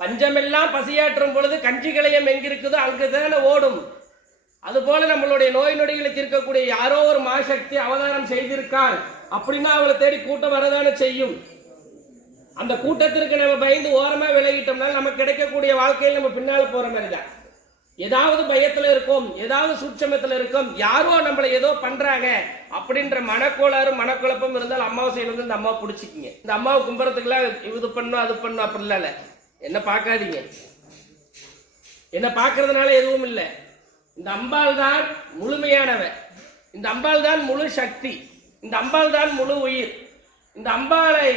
பஞ்சமெல்லாம் பசியாற்றும் பொழுது கஞ்சி கலையம் எங்கிருக்குதோ அங்குதானே ஓடும். அதுபோல நம்மளுடைய நோய் நொடிகளை தீர்க்கக்கூடிய யாரோ ஒரு மாசக்தி அவதாரம் செய்திருக்காள் அப்படின்னா அவளை தேடி கூட்டம் வரதானே செய்யும். அந்த கூட்டத்திற்கு நம்ம பயந்து ஓரமா விலகிட்டோம்னா நமக்கு கிடைக்கக்கூடிய வாழ்க்கையில் நம்ம பின்னால போற மாதிரி தான். ஏதாவது பயத்துல இருக்கும், ஏதாவது சூட்சமத்துல இருக்கும், யாரோ நம்மளை ஏதோ பண்றாங்க அப்படின்ற மனக்கோளாறு மனக்குழப்பம் இருந்தால் அமாவாசையில வந்து இந்த அம்மாவை பிடிச்சிக்கிங்க. இந்த அம்மாவை கும்புறதுக்குலாம் இது பண்ணும் அது பண்ணும் அப்படி இல்ல. என்ன பார்க்காதீங்க, என்ன பார்க்கறதுனால எதுவும் இல்லை. இந்த அம்பாள் தான் முழுமையானவன், இந்த அம்பாள் தான் முழு சக்தி, இந்த அம்பாள் தான் முழு உயிர். இந்த அம்பாளை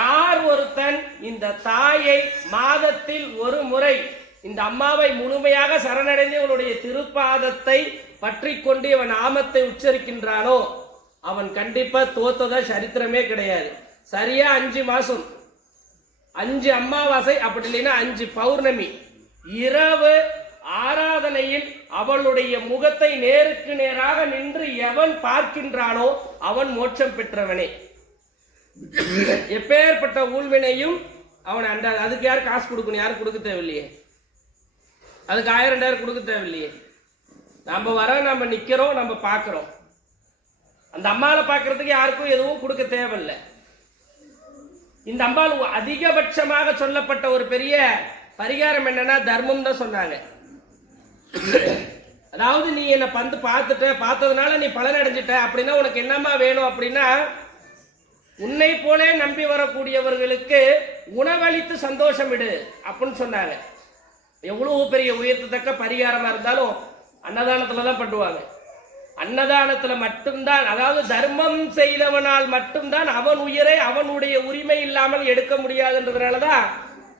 யார் ஒருத்தன் இந்த தாயை மாதத்தில் ஒரு முறை இந்த அம்மாவை முழுமையாக சரணடைந்து இவனுடைய திருப்பாதத்தை பற்றி கொண்டு இவன் நாமத்தை உச்சரிக்கின்றானோ அவன் கண்டிப்பா தோத்ததா சரித்திரமே கிடையாது. சரியா 5 மாசம் 5 அமாவாசை அப்படி இல்லைன்னா 5 பௌர்ணமி இரவு ஆராதனையில் அவளுடைய முகத்தை நேருக்கு நேராக நின்று எவன் பார்க்கின்றானோ அவன் மோட்சம் பெற்றவனே. எப்பேற்பட்ட ஊழ்வினையும் அவன் அந்த அதுக்கு யார் காசு கொடுக்கணும்? யாரும் கொடுக்க தேவையில்லையே. அதுக்கு 1000-2000 கொடுக்க தேவையில்லையே. நம்ம நம்ம நிக்கிறோம், நம்ம பார்க்கிறோம். அந்த அம்மாவை பார்க்கறதுக்கு யாருக்கும் எதுவும் கொடுக்க தேவையில்லை. இந்த அம்பாள் அதிகபட்சமாக சொல்லப்பட்ட ஒரு பெரிய பரிகாரம் என்னன்னா தர்மம் தான் சொன்னாங்க. அதாவது நீ என்னை பார்த்ததுனால நீ பலன் அடைஞ்சிட்ட அப்படின்னா உனக்கு என்னமா வேணும் அப்படின்னா உன்னை போலே நம்பி வரக்கூடியவர்களுக்கு உணவளித்து சந்தோஷம் விடு அப்படின்னு சொன்னாங்க. எவ்வளவு பெரிய உயர்த்தத்தக்க பரிகாரமா இருந்தாலும் அன்னதானத்துலதான் பண்ணுவாங்க. அன்னதானத்துல மட்டும்தான், அதாவது தர்மம் செய்தவனால் மட்டும்தான் அவன் உயிரை அவனுடைய உரிமை இல்லாமல் எடுக்க முடியாதுன்றதுனாலதான்